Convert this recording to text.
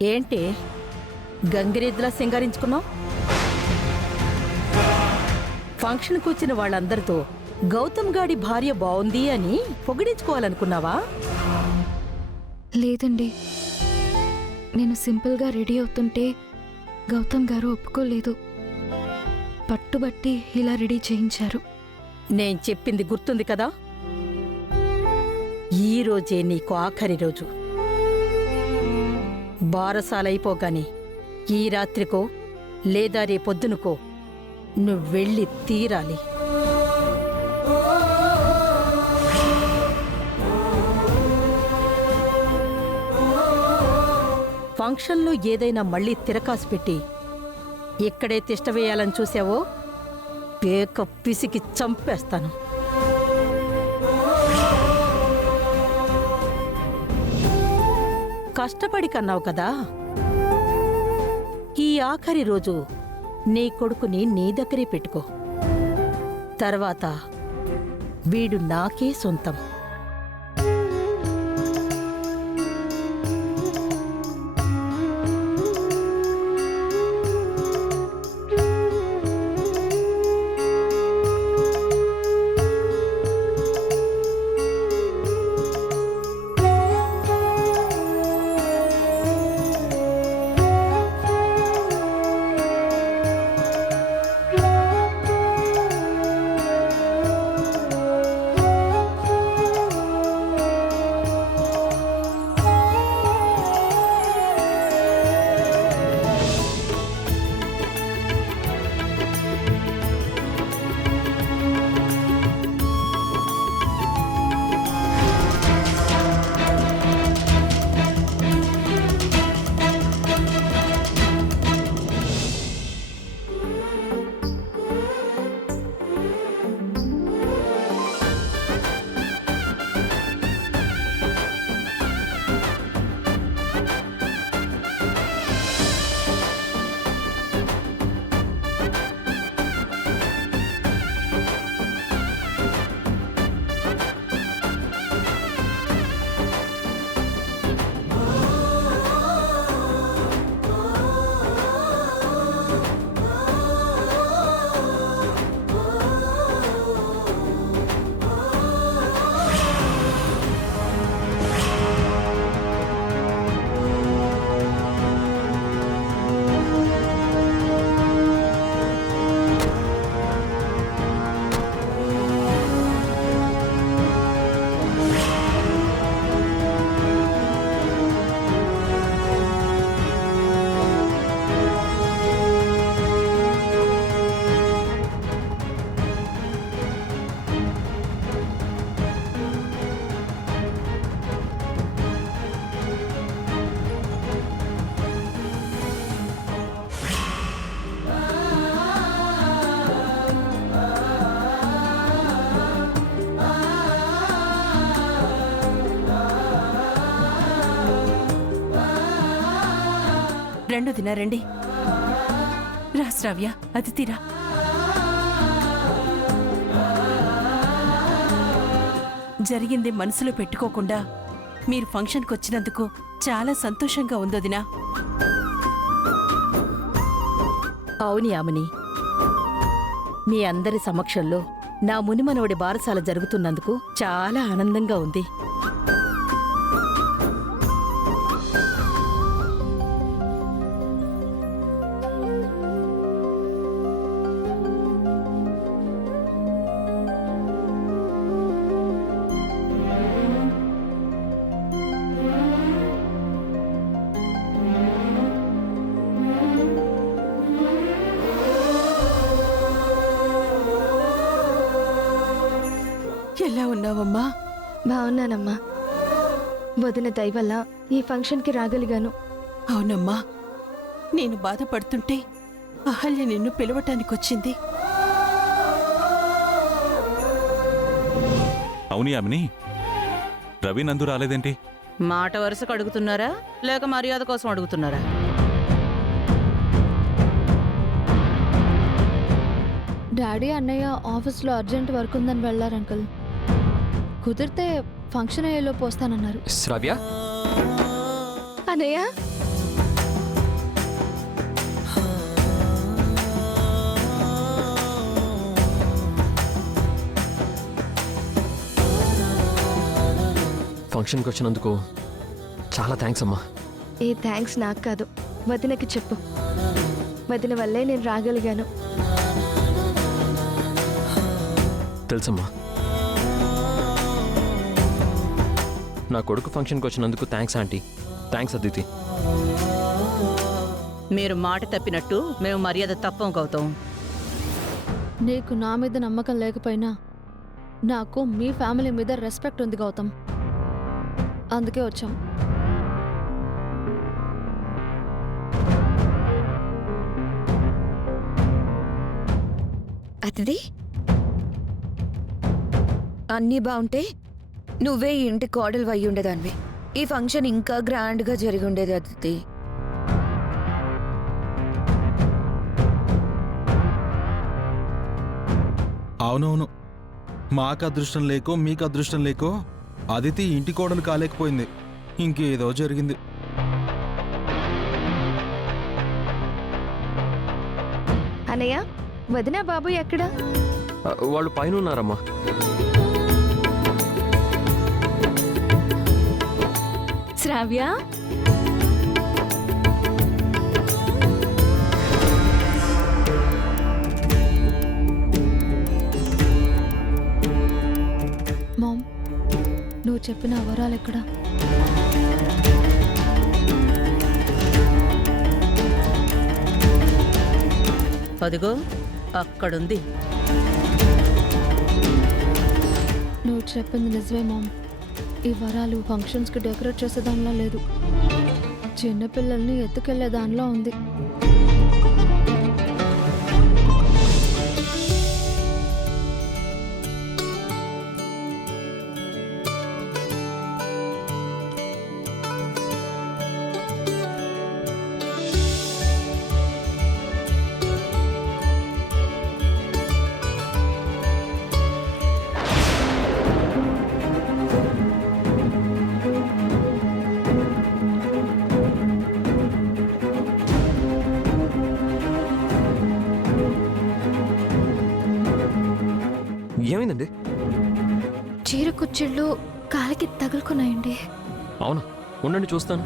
ఏంటి గంగిరెద్దులా సింగారించుకున్నావు? ఫంక్షన్కి వచ్చిన వాళ్ళందరితో గౌతమ్ గాడి భార్య బావుంది అని పొగిడించుకోవాలనుకున్నావా? లేదండి, నేను సింపుల్గా రెడీ అవుతుంటే గౌతమ్ గారు ఒప్పుకోలేదు. పట్టుబట్టి ఇలా రెడీ చేయించారు. నేను చెప్పింది గుర్తుంది కదా? ఈ రోజే నీకు ఆఖరి రోజు. బారసాలైపోగాని ఈ రాత్రికో లేదా రేపొద్దునుకో నువ్వెళ్ళి తీరాలి. ఫంక్షన్లో ఏదైనా మళ్ళీ తిరకాసు పెట్టి ఇక్కడే తిష్టవేయాలని చూసావో పేక పిసికి చంపేస్తాను. కష్టపడి కన్నావు కదా, ఈ ఆఖరి రోజు నీ కొడుకుని నీ దగ్గరే పెట్టుకో. తర్వాత వీడు నాకే సొంతం. రెండు దిన రండి. రా శ్రావ్య, అతిథిరా. జరిగింది మనసులో పెట్టుకోకుండా మీరు ఫంక్షన్కి వచ్చినందుకు చాలా సంతోషంగా ఉందోదినా. అవుని యామిని, మీ అందరి సమక్షంలో నా మునిమనవడి బారసాల జరుగుతున్నందుకు చాలా ఆనందంగా ఉంది. ఎలా ఉన్నావమ్మా? బాగున్నానమ్మా. వదిన దయ వల్ల ఈ ఫంక్షన్కి రాగలిగాను. అవునమ్మా, నేను బాధపడుతుంటే అహల్య నిన్ను పిలవటానికొచ్చింది. అవును యామిని, రవి నందు రాలేదేంటి? మాట వరుసకు అడుగుతున్నారా లేక మర్యాద కోసం అడుగుతున్నారా? డాడీ అన్నయ్య ఆఫీస్లో అర్జెంట్ వర్క్ ఉందని వెళ్ళారు అంకుల్. కుదిరితే ఫంక్షన్ అయ్యేలోపు వస్తానన్నారు. శ్రావ్య, అన్నయ్య ఫంక్షన్కి వచ్చినందుకు చాలా థ్యాంక్స్ అమ్మా. ఏ థ్యాంక్స్ నాకు కాదు, వదినకి చెప్పు. వదిన వల్లే నేను రాగలిగాను. తెలుసమ్మా. నా కొడుకు ఫంక్షన్కి వచ్చినందుకు థ్యాంక్స్ ఆంటీ. థ్యాంక్స్ అదితి. మీరు మాట తప్పినట్టు మేము మర్యాద తప్పం గౌతమ్. నీకు నా మీద నమ్మకం లేకపోయినా నాకు మీ ఫ్యామిలీ మీద రెస్పెక్ట్ ఉంది గౌతమ్. అందుకే వచ్చాం. అతిథి, అన్నీ బాగుంటే నువ్వే ఈ ఇంటి కోడలు అయి ఉండేదానివి. ఈ ఫంక్షన్ ఇంకా గ్రాండ్గా జరిగి ఉండేది అతిథి. అవునవును, మాకు అదృష్టం లేకో మీకు అదృష్టం లేకో అదితి ఇంటి కోడలు కాలేకపోయింది. ఇంకేదో జరిగింది. అన్నయ్య, వదిన బాబు ఎక్కడా? వాళ్ళు పైన ఉన్నారమ్మా. శ్రావ్య, మామ్, నువ్వు చెప్పిన వరాలు ఎక్కడా? అదిగో అక్కడుంది. నువ్వు చెప్పింది నిజమే మామ్. ఈ వరాలు ఫంక్షన్స్కి డెకరేట్ చేసే దానిలో లేదు, చిన్నపిల్లల్ని ఎత్తుకెళ్లే దానిలో ఉంది. ఏమైందండి? చీర కుచ్చిళ్ళు కాలికి తగులుకున్నాయండి. అవునా, ఉండండి చూస్తాను.